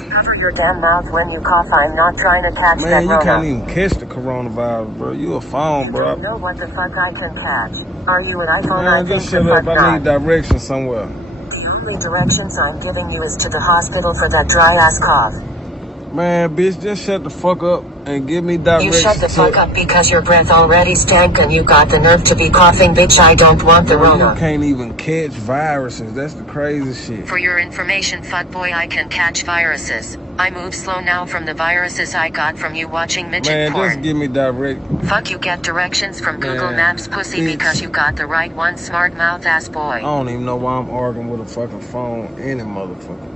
Cover your damn mouth when you cough. I'm not trying to catch that Man, you Rona. can't even catch the coronavirus, bro. You a phone, bro. You know what the fuck I can catch? Are you an iPhone? Man, just shut up. I need directions somewhere. The only directions I'm giving you is to the hospital for that dry ass cough. Man, bitch, just shut the fuck up and give me directions. You shut the fuck up because your breath already stank and you got the nerve to be coughing, bitch. I don't want the Rona. You can't even catch viruses. That's the crazy shit. For your information, fuckboy, I can catch viruses. I move slow now from the viruses I got from you watching midget porn. Man, just give me directions. Fuck, you get directions from Google Maps, pussy, bitch. because you got the right one, smart mouth ass boy. I don't even know why I'm arguing with a fucking phone any motherfucker.